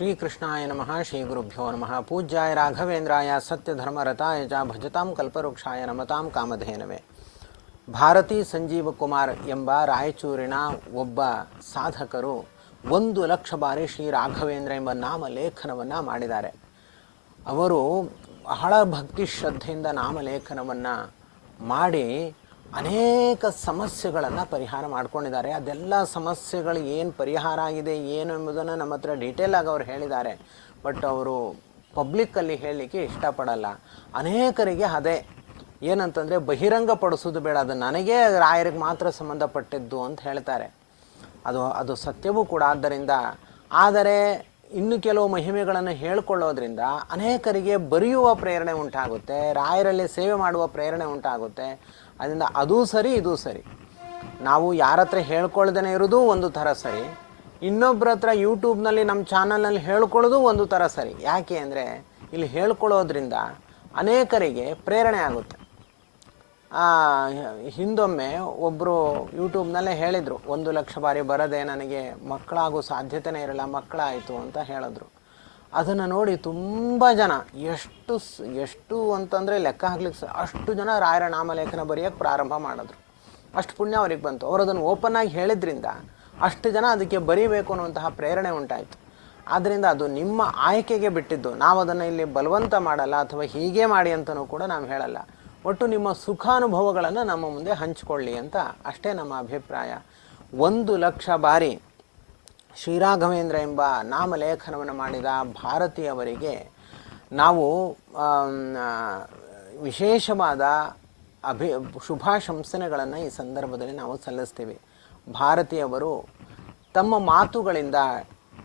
ಶ್ರೀಕೃಷ್ಣಾಯ ನಮಃ ಶ್ರೀ ಗುರುಭ್ಯೋ ನಮಃ. ಪೂಜ್ಯಾಯ ರಾಘವೇಂದ್ರಾಯ ಸತ್ಯಧರ್ಮರತಾಯ ಚ ಭಜತಾಂ ಕಲ್ಪವೃಕ್ಷಾಯ ನಮತಾಂ ಕಾಮಧೇನವೇ. ಭಾರತಿ ಸಂಜೀವ ಕುಮಾರ್ ಎಂಬ ರಾಯಚೂರಿನ ಒಬ್ಬ ಸಾಧಕರು ಒಂದು ಲಕ್ಷ ಬಾರಿ ಶ್ರೀ ರಾಘವೇಂದ್ರ ಎಂಬ ನಾಮ ಲೇಖನವನ್ನು ಮಾಡಿದ್ದಾರೆ. ಅವರು ಬಹಳ ಭಕ್ತಿ ಶ್ರದ್ಧೆಯಿಂದ ನಾಮಲೇಖನವನ್ನು ಮಾಡಿ ಅನೇಕ ಸಮಸ್ಯೆಗಳನ್ನು ಪರಿಹಾರ ಮಾಡ್ಕೊಂಡಿದ್ದಾರೆ. ಅದೆಲ್ಲ ಸಮಸ್ಯೆಗಳು ಏನು ಪರಿಹಾರ ಆಗಿದೆ, ಏನು ಎಂಬುದನ್ನು ನಮ್ಮ ಹತ್ರ ಡೀಟೇಲ್ ಆಗಿ ಅವ್ರು ಹೇಳಿದ್ದಾರೆ. ಬಟ್ ಅವರು ಪಬ್ಲಿಕ್ಕಲ್ಲಿ ಹೇಳಲಿಕ್ಕೆ ಇಷ್ಟಪಡಲ್ಲ. ಅನೇಕರಿಗೆ ಅದೇ. ಏನಂತಂದರೆ ಬಹಿರಂಗ ಪಡಿಸೋದು ಬೇಡ. ಅದು ನನಗೆ ರಾಯರಿಗೆ ಮಾತ್ರ ಸಂಬಂಧಪಟ್ಟಿದ್ದು ಅಂತ ಹೇಳ್ತಾರೆ. ಅದು ಅದು ಸತ್ಯವೂ ಕೂಡ. ಆದ್ದರಿಂದ ಆದರೆ ಇನ್ನು ಕೆಲವು ಮಹಿಮೆಗಳನ್ನು ಹೇಳ್ಕೊಳ್ಳೋದ್ರಿಂದ ಅನೇಕರಿಗೆ ಬರೆಯುವ ಪ್ರೇರಣೆ ಉಂಟಾಗುತ್ತೆ. ರಾಯರಲ್ಲಿ ಸೇವೆ ಮಾಡುವ ಪ್ರೇರಣೆ ಉಂಟಾಗುತ್ತೆ. ಅದರಿಂದ ಅದೂ ಸರಿ, ಇದೂ ಸರಿ. ನಾವು ಯಾರ ಹತ್ರ ಹೇಳ್ಕೊಳ್ದೇ ಇರೋದು ಒಂದು ಥರ ಸರಿ. ಇನ್ನೊಬ್ಬರ ಹತ್ರ ಯೂಟ್ಯೂಬ್ನಲ್ಲಿ ನಮ್ಮ ಚಾನಲ್ನಲ್ಲಿ ಹೇಳ್ಕೊಳ್ಳೋದು ಒಂದು ಥರ ಸರಿ. ಯಾಕೆ ಅಂದರೆ, ಇಲ್ಲಿ ಹೇಳ್ಕೊಳ್ಳೋದ್ರಿಂದ ಅನೇಕರಿಗೆ ಪ್ರೇರಣೆ ಆಗುತ್ತೆ. ಹಿಂದೊಮ್ಮೆ ಒಬ್ಬರು ಯೂಟ್ಯೂಬ್ನಲ್ಲೇ ಹೇಳಿದರು, ಒಂದು ಲಕ್ಷ ಬಾರಿ ಬರದೆ ನನಗೆ ಮಕ್ಕಳಾಗೋ ಸಾಧ್ಯತೆನೇ ಇರಲ್ಲ, ಮಕ್ಕಳಾಯಿತು ಅಂತ ಹೇಳಿದ್ರು. ಅದನ್ನು ನೋಡಿ ತುಂಬ ಜನ, ಎಷ್ಟು ಎಷ್ಟು ಅಂತಂದರೆ ಲೆಕ್ಕ ಹಾಕ್ಲಿಕ್ಕೆ ಅಷ್ಟು ಜನ ರಾಯರ ನಾಮಲೇಖನ ಬರೆಯೋಕ್ಕೆ ಪ್ರಾರಂಭ ಮಾಡಿದ್ರು. ಅಷ್ಟು ಪುಣ್ಯ ಅವ್ರಿಗೆ ಬಂತು. ಅವರು ಅದನ್ನು ಓಪನ್ ಆಗಿ ಹೇಳಿದ್ರಿಂದ ಅಷ್ಟು ಜನ ಅದಕ್ಕೆ ಬರೀಬೇಕು ಅನ್ನುವಂತಹ ಪ್ರೇರಣೆ ಉಂಟಾಯಿತು. ಆದ್ದರಿಂದ ಅದು ನಿಮ್ಮ ಆಯ್ಕೆಗೆ ಬಿಟ್ಟಿದ್ದು. ನಾವು ಅದನ್ನು ಇಲ್ಲಿ ಬಲವಂತ ಮಾಡಲ್ಲ ಅಥವಾ ಹೀಗೆ ಮಾಡಿ ಅಂತಲೂ ಕೂಡ ನಾವು ಹೇಳಲ್ಲ. ಒಟ್ಟು ನಿಮ್ಮ ಸುಖಾನುಭವಗಳನ್ನು ನಮ್ಮ ಮುಂದೆ ಹಂಚಿಕೊಳ್ಳಿ ಅಂತ ಅಷ್ಟೇ ನಮ್ಮ ಅಭಿಪ್ರಾಯ. ಒಂದು ಲಕ್ಷ ಬಾರಿ ಶ್ರೀರಾಘವೇಂದ್ರ ಎಂಬ ನಾಮಲೇಖನವನ್ನು ಮಾಡಿದ ಭಾರತೀಯವರಿಗೆ ನಾವು ವಿಶೇಷವಾದ ಅಭಿ, ಶುಭಾಶಂಸನೆಗಳನ್ನು ಈ ಸಂದರ್ಭದಲ್ಲಿ ನಾವು ಸಲ್ಲಿಸ್ತೀವಿ. ಭಾರತೀಯವರು ತಮ್ಮ ಮಾತುಗಳಿಂದ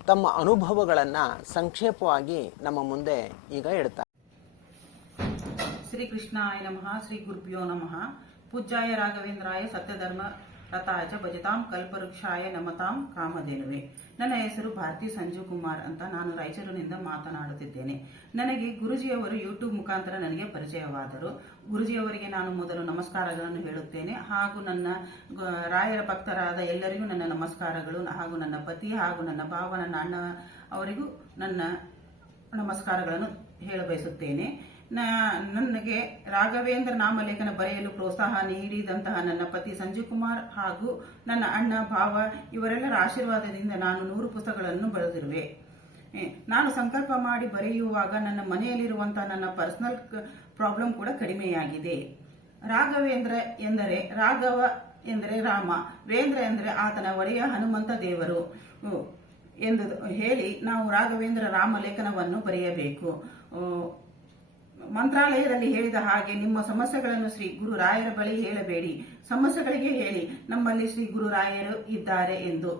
ತಮ್ಮ ಅನುಭವಗಳನ್ನು ಸಂಕ್ಷೇಪವಾಗಿ ನಮ್ಮ ಮುಂದೆ ಈಗ ಇಡ್ತಾರೆ. ಶ್ರೀ ಕೃಷ್ಣಾಯ ನಮಃ ಶ್ರೀ ಗುರುಭ್ಯೋ ನಮಃ. ಪೂಜ್ಯಾಯ ರಾಘವೇಂದ್ರಾಯ ಸತ್ಯಧರ್ಮ ರಥಾಯ ಚ ಭಜತಾಂ ಕಲ್ಪವೃಕ್ಷಾಯ ನಮತಾಂ ಕಾಮಧೇನುವೆ. ನನ್ನ ಹೆಸರು ಭಾರತಿ ಸಂಜೀವ್ ಕುಮಾರ್ ಅಂತ ನಾನು ರಾಯಚೂರಿನಿಂದ ಮಾತನಾಡುತ್ತಿದ್ದೇನೆ. ನನಗೆ ಗುರುಜಿಯವರು ಯೂಟ್ಯೂಬ್ ಮುಖಾಂತರ ನನಗೆ ಪರಿಚಯವಾದರು. ಗುರುಜಿಯವರಿಗೆ ನಾನು ಮೊದಲು ನಮಸ್ಕಾರಗಳನ್ನು ಹೇಳುತ್ತೇನೆ. ಹಾಗೂ ನನ್ನ ರಾಯರ ಭಕ್ತರಾದ ಎಲ್ಲರಿಗೂ ನನ್ನ ನಮಸ್ಕಾರಗಳು. ಹಾಗೂ ನನ್ನ ಪತಿ ಹಾಗೂ ನನ್ನ ಭಾವ ನನ್ನ ಅವರಿಗೂ ನನ್ನ ನಮಸ್ಕಾರಗಳನ್ನು ಹೇಳಬಯಸುತ್ತೇನೆ ನನಗೆ ರಾಘವೇಂದ್ರ ನಾಮಲೇಖನ ಬರೆಯಲು ಪ್ರೋತ್ಸಾಹ ನೀಡಿದಂತಹ ನನ್ನ ಪತಿ ಸಂಜೀವ್ ಕುಮಾರ್ ಹಾಗೂ ನನ್ನ ಅಣ್ಣ ಭಾವ ಇವರೆಲ್ಲರ ಆಶೀರ್ವಾದದಿಂದ ನಾನು ನೂರು ಪುಸ್ತಕಗಳನ್ನು ಬರೆದಿರುವೆ. ನಾನು ಸಂಕಲ್ಪ ಮಾಡಿ ಬರೆಯುವಾಗ ನನ್ನ ಮನೆಯಲ್ಲಿರುವಂತಹ ನನ್ನ ಪರ್ಸನಲ್ ಪ್ರಾಬ್ಲಮ್ ಕೂಡ ಕಡಿಮೆಯಾಗಿದೆ. ರಾಘವೇಂದ್ರ ಎಂದರೆ ರಾಘವ ಎಂದರೆ ರಾಮ, ವೇಂದ್ರ ಎಂದರೆ ಆತನ ಒಡೆಯ ಹನುಮಂತ ದೇವರು. ಎಂದು ಹೇಳಿ ನಾವು ರಾಘವೇಂದ್ರ ರಾಮ ಲೇಖನವನ್ನು ಬರೆಯಬೇಕು ಮಂತ್ರಾಲಯದಲ್ಲಿ ಹೇಳಿದ ಹಾಗೆ ನಿಮ್ಮ ಸಮಸ್ಯೆಗಳನ್ನು ಶ್ರೀ ಗುರುರಾಯರ ಬಳಿ ಹೇಳಬೇಡಿ. ಸಮಸ್ಯೆಗಳಿಗೆ ಹೇಳಿ, ನಮ್ಮಲ್ಲಿ ಶ್ರೀ ಗುರುರಾಯರು ಇದ್ದಾರೆ ಎಂದು.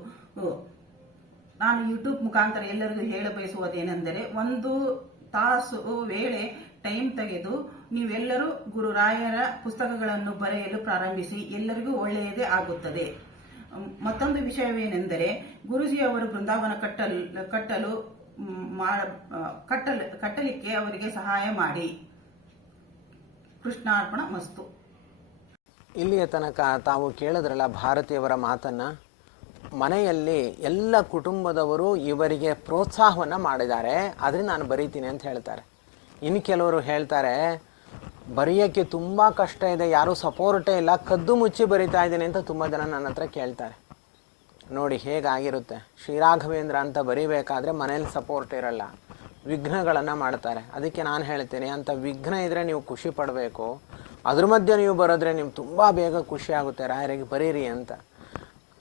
ನಾನು ಯೂಟ್ಯೂಬ್ ಮುಖಾಂತರ ಎಲ್ಲರಿಗೂ ಹೇಳ ಬಯಸುವುದೇನೆಂದರೆ, ಒಂದು ತಾಸು ವೇಳೆ ಟೈಮ್ ತೆಗೆದು ನೀವೆಲ್ಲರೂ ಗುರುರಾಯರ ಪುಸ್ತಕಗಳನ್ನು ಬರೆಯಲು ಪ್ರಾರಂಭಿಸಿ, ಎಲ್ಲರಿಗೂ ಒಳ್ಳೆಯದೇ ಆಗುತ್ತದೆ. ಮತ್ತೊಂದು ವಿಷಯವೇನೆಂದರೆ, ಗುರುಜಿಯವರು ಬೃಂದಾವನ ಕಟ್ಟಲು ಕಟ್ಟಲು ಮಾಡ ಕಟ್ಟಲಿಕ್ಕೆ ಅವರಿಗೆ ಸಹಾಯ ಮಾಡಿ. ಕೃಷ್ಣಾರ್ಪಣ ಮಸ್ತು. ಇಲ್ಲಿಯ ತನಕ ತಾವು ಕೇಳಿದ್ರಲ್ಲ ಭಾರತೀಯವರ ಮಾತನ್ನು, ಮನೆಯಲ್ಲಿ ಎಲ್ಲ ಕುಟುಂಬದವರು ಇವರಿಗೆ ಪ್ರೋತ್ಸಾಹವನ್ನು ಮಾಡಿದ್ದಾರೆ. ಅದರಿಂದ ನಾನು ಬರೀತೀನಿ ಅಂತ ಹೇಳ್ತಾರೆ. ಇನ್ನು ಕೆಲವರು ಹೇಳ್ತಾರೆ, ಬರೆಯೋಕ್ಕೆ ತುಂಬ ಕಷ್ಟ ಇದೆ, ಯಾರೂ ಸಪೋರ್ಟೇ ಇಲ್ಲ, ಕದ್ದು ಮುಚ್ಚಿ ಬರಿತಾ ಇದ್ದೀನಿ ಅಂತ ತುಂಬ ಜನ ನನ್ನ ಹತ್ರ ಕೇಳ್ತಾರೆ. ನೋಡಿ ಹೇಗಾಗಿರುತ್ತೆ? ಶ್ರೀರಾಘವೇಂದ್ರ ಅಂತ ಬರಿಬೇಕಾದ್ರೆ ಮನೇಲಿ ಸಪೋರ್ಟ್ ಇರಲ್ಲ. ವಿಘ್ನಗಳನ್ನು ಮಾಡ್ತಾರೆ. ಅದಕ್ಕೆ ನಾನು ಹೇಳ್ತೀನಿ ಅಂಥ ವಿಘ್ನ ಇದ್ದರೆ ನೀವು ಖುಷಿ ಪಡಬೇಕು. ಅದ್ರ ಮಧ್ಯೆ ನೀವು ಬರೋದ್ರೆ ನಿಮ್ಗೆ ತುಂಬ ಬೇಗ ಖುಷಿ ಆಗುತ್ತೆ. ರಾಯರಿಗೆ ಬರೀರಿ ಅಂತ.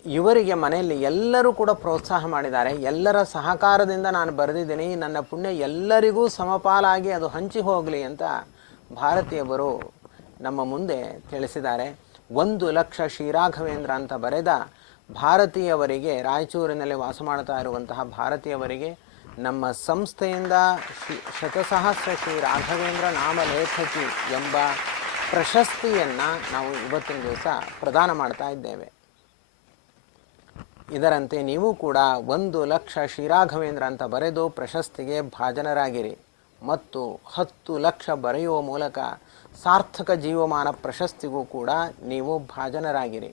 ಇವರಿಗೆ ಮನೆಯಲ್ಲಿ ಎಲ್ಲರೂ ಕೂಡ ಪ್ರೋತ್ಸಾಹ ಮಾಡಿದ್ದಾರೆ. ಎಲ್ಲರ ಸಹಕಾರದಿಂದ ನಾನು ಬರೆದಿದ್ದೀನಿ, ನನ್ನ ಪುಣ್ಯ ಎಲ್ಲರಿಗೂ ಸಮಪಾಲಾಗಿ ಅದು ಹಂಚಿ ಹೋಗಲಿ ಅಂತ ಭಾರತೀಯವರು ನಮ್ಮ ಮುಂದೆ ತಿಳಿಸಿದ್ದಾರೆ. ಒಂದು ಲಕ್ಷ ಶ್ರೀರಾಘವೇಂದ್ರ ಅಂತ ಬರೆದ ಭಾರತೀಯವರಿಗೆ, ರಾಯಚೂರಿನಲ್ಲಿ ವಾಸ ಮಾಡ್ತಾ ಇರುವಂತಹ ಭಾರತೀಯವರಿಗೆ ನಮ್ಮ ಸಂಸ್ಥೆಯಿಂದ ಶ್ರೀ ಶತಸಹಸ್ರ ಶ್ರೀ ರಾಘವೇಂದ್ರ ನಾಮ ಲೇಖಕಿ ಎಂಬ ಪ್ರಶಸ್ತಿಯನ್ನು ನಾವು ಇವತ್ತಿನ ದಿವಸ ಪ್ರದಾನ ಮಾಡ್ತಾ ಇದ್ದೇವೆ. ಇದರಂತೆ ನೀವು ಕೂಡ ಒಂದು ಲಕ್ಷ ಶ್ರೀರಾಘವೇಂದ್ರ ಅಂತ ಬರೆದು ಪ್ರಶಸ್ತಿಗೆ ಭಾಜನರಾಗಿರಿ ಮತ್ತು ಹತ್ತು ಲಕ್ಷ ಬರೆಯುವ ಮೂಲಕ ಸಾರ್ಥಕ ಜೀವಮಾನ ಪ್ರಶಸ್ತಿಗೂ ಕೂಡ ನೀವು ಭಾಜನರಾಗಿರಿ.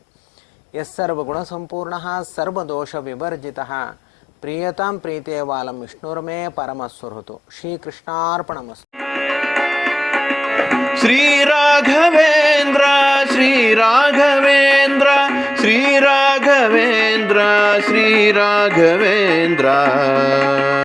యస్సర్వగుణసంపూర్ణ సర్వదోష వివర్జిత ప్రియతాం ప్రీతే వాలం విష్ణుర్మే పరమస్వృతు శ్రీకృష్ణార్పణమస్తు. శ్రీరాఘవేంద్ర శ్రీరాఘవేంద్ర శ్రీరాఘవేంద్ర శ్రీరాఘవేంద్ర.